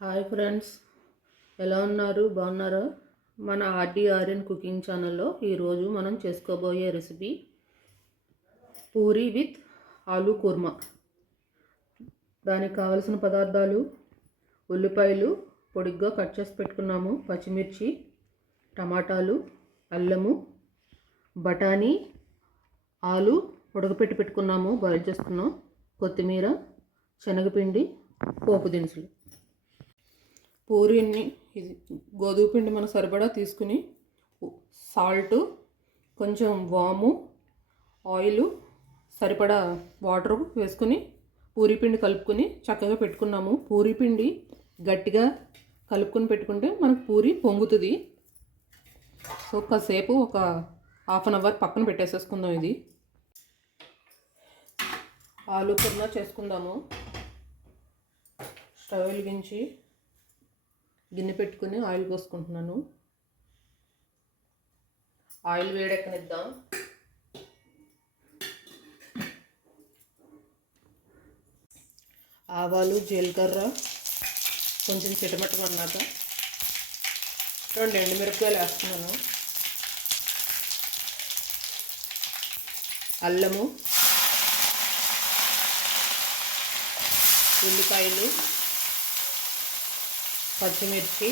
Hi friends, ఎలా ఉన్నారు? బాగున్నారా? మన ఆర్డీఆర్ఎన్ కుకింగ్ ఛానల్లో ఈరోజు మనం చేసుకోబోయే రెసిపీ పూరి విత్ ఆలూ కుర్మా. దానికి కావలసిన పదార్థాలు: ఉల్లిపాయలు పొడిగ్గా కట్ చేసి పెట్టుకున్నాము, పచ్చిమిర్చి, టమాటాలు, అల్లము, బఠానీ, ఆలు ఉడకపెట్టి పెట్టుకున్నాము, బాయిల్ చేసుకున్నాం, కొత్తిమీర, శనగపిండి, పోపు దినుసులు. పూరీని గోధుమ పిండి మన సరిపడా తీసుకుని సాల్ట్, కొంచెం వాము, ఆయిల్, సరిపడా వాటర్ వేసుకుని పూరీ పిండి కలుపుకొని చక్కగా పెట్టుకున్నాము. పూరీ పిండి గట్టిగా కలుపుకొని పెట్టుకుంటే మనకు పూరి పొంగుతుంది. సో కాసేపు ఒక హాఫ్ అన్ అవర్ పక్కన పెట్టేసేసుకుందాం. ఇది ఆలూ కుర్మా చేసుకుందాము. స్టవ్ వెలిగించి గిన్నె పెట్టుకుని ఆయిల్ పోసుకుంటున్నాను. ఆయిల్ వేడెక్కనిద్దాం. ఆవాలు, జీలకర్ర కొంచెం చిటమటమన్నాక 2 ఎండుమిరపకాయలు వేస్తున్నాను. అల్లము, ఉల్లిపాయలు, పచ్చిమిర్చి,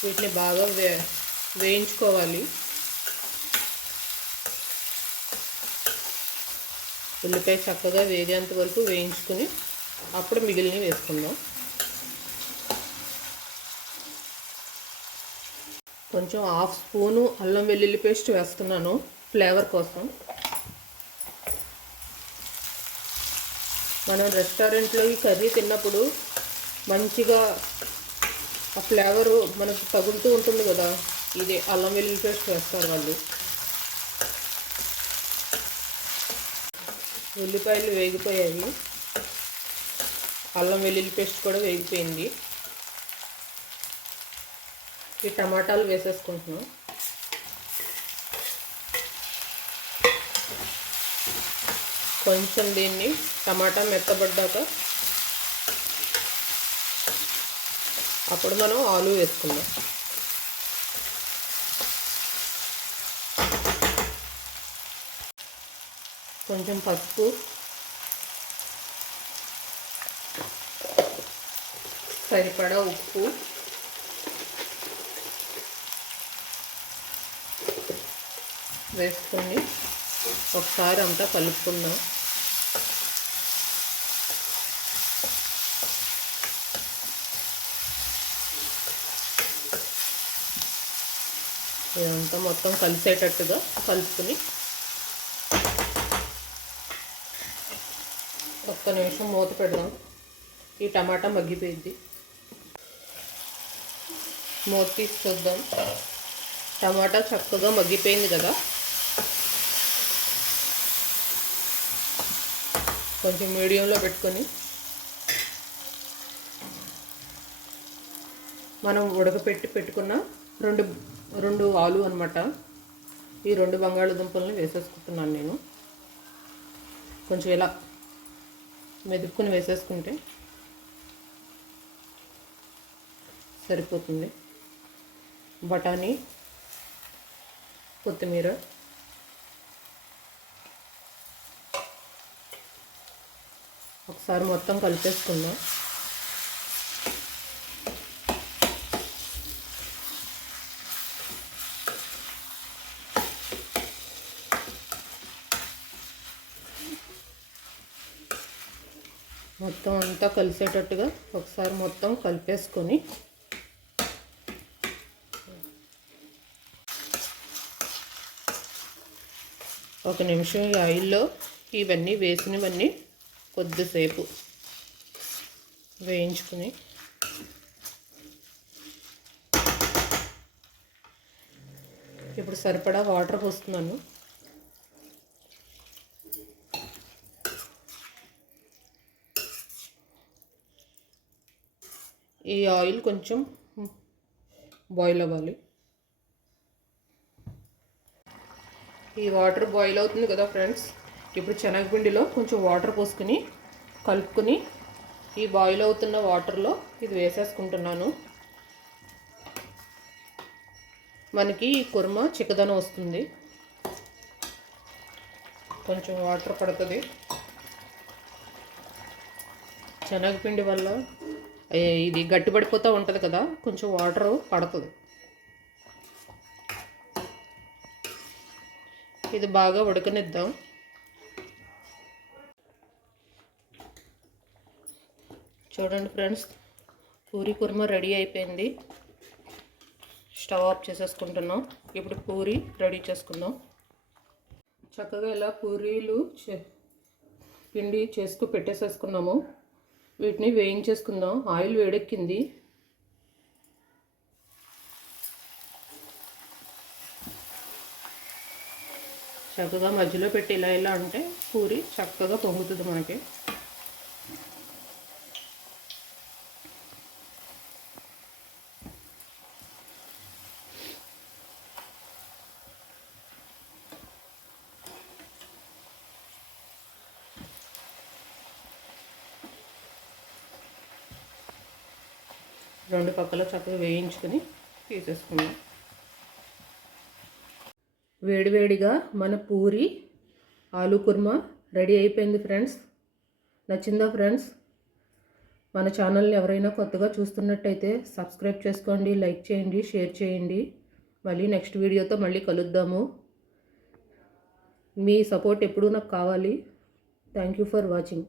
వీటిని బాగా వేయించుకోవాలి. ఉల్లిపాయ చక్కగా వేగేంత వరకు వేయించుకుని అప్పుడు మిగిలినవి వేసుకుందాం. కొంచెం 1/2 స్పూను అల్లం వెల్లుల్లి పేస్ట్ వేస్తున్నాను ఫ్లేవర్ కోసం. మనం రెస్టారెంట్లో ఈ కర్రీ తిన్నప్పుడు మంచిగా ఆ ఫ్లేవరు మనకు తగులుతూ ఉంటుంది కదా, ఇదే అల్లం వెల్లుల్లి పేస్ట్ వేస్తారు వాళ్ళు. ఉల్లిపాయలు వేగిపోయాయి, అల్లం వెల్లుల్లి పేస్ట్ కూడా వేగిపోయింది. ఈ టమాటాలు వేసేసుకుంటున్నాం. కొంచెం దీన్ని టమాటా మెత్తబడ్డాక అప్పుడు మనం ఆలు వేసుకుందాం. కొంచెం పసుపు, సరిపడా ఉప్పు, వేసుకొని ఒకసారి అంతా కలుపుకుందాం. ఇదంతా మొత్తం కలిసేటట్టుగా కలుపుకొని ఒక్క నిమిషం మూత పెడదాం. ఈ టమాటా మగ్గిపోయింది. మూత తీసి చూద్దాం. టమాటా చక్కగా మగ్గిపోయింది కదా. కొంచెం మీడియంలో పెట్టుకొని మనం ఉడకపెట్టి పెట్టుకున్న రెండు ఆలు అన్నమాట. ఈ 2 బంగాళదుంపల్ని వేసేసుకుంటున్నాను నేను. కొంచెం ఇలా మెదుపుకొని వేసేసుకుంటే సరిపోతుంది. బఠానీ, కొత్తిమీర, ఒకసారి మొత్తం కలిపేసుకుందాం. మొత్తం అంతా కలిసేటట్టుగా ఒకసారి మొత్తం కలిపేసుకొని ఒక నిమిషం ఈ ఆయిల్లో ఇవన్నీ వేసినవన్నీ కొద్దిసేపు వేయించుకుని ఇప్పుడు సరిపడా వాటర్ పోస్తున్నాను. ఈ ఆయిల్ కొంచెం బాయిల్ అవ్వాలి. ఈ వాటర్ బాయిల్ అవుతుంది కదా ఫ్రెండ్స్, ఇప్పుడు శనగపిండిలో కొంచెం వాటర్ పోసుకుని కలుపుకొని ఈ బాయిల్ అవుతున్న వాటర్లో ఇది వేసేసుకుంటున్నాను. మనకి ఈ కుర్మ చిక్కదనం వస్తుంది, కొంచెం వాటర్ పడుతుంది. శనగపిండి వల్ల ఇది గట్టిపడిపోతూ ఉంటుంది కదా, కొంచెం వాటర్ పడుతుంది. ఇది బాగా ఉడకనిద్దాం. చూడండి ఫ్రెండ్స్, పూరీ కుర్మా రెడీ అయిపోయింది. స్టవ్ ఆఫ్ చేసేసుకుంటున్నాం. ఇప్పుడు పూరీ రెడీ చేసుకుందాం. చక్కగా ఇలా పూరీలు పిండి చేసుకు పెట్టేసేసుకున్నాము. వీటిని వేయించేసుకుందాం. ఆయిల్ వేడెక్కింది. చక్కగా మధ్యలో పెట్టి ఇలా ఇలా అంటే పూరి చక్కగా పొంగుతుంది మనకి. రెండు పక్కల చక్కగా వేయించుకొని తీసేసుకుందాం. వేడివేడిగా మన పూరి ఆలు కుర్మా రెడీ అయిపోయింది ఫ్రెండ్స్. నచ్చిందా ఫ్రెండ్స్? మన ఛానల్ని ఎవరైనా కొత్తగా చూస్తున్నట్టయితే సబ్స్క్రైబ్ చేసుకోండి, లైక్ చేయండి, షేర్ చేయండి. మళ్ళీ నెక్స్ట్ వీడియోతో మళ్ళీ కలుద్దాము. మీ సపోర్ట్ ఎప్పుడూ నాకు కావాలి. Thank you for watching.